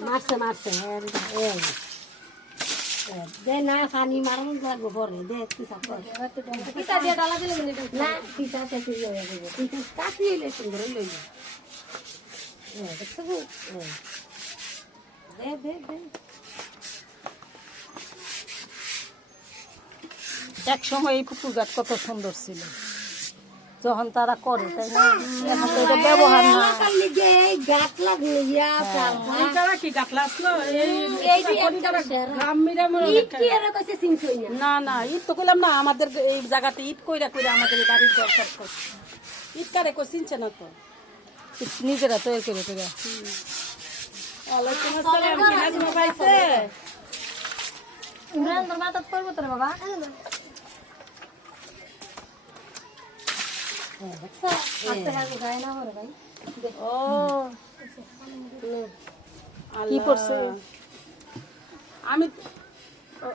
মারছে মারছে দে না পানি মারানো লাগবো পরে দে না পিঠা কাটি এলে সুন্দর লইল দেখছো দে দে দে এক সময় এই পুকুর ঘাট কত সুন্দর ছিল যখন তারা করে তাই না এখন তো এটা ব্যবহার না না না ঈদ তো কইলাম না আমাদের এই জায়গাতে ঈদ কইরা কইরা আমাদের বাড়ির দরকার করছে ঈদ কারে কো চিনছে না তো নিজেরা তৈরি করে করে ওয়ালাইকুম আসসালাম কি নাজমা পাইছে ইমরান তোর মাথা পড়বো তোর বাবা ও কি করছে আমি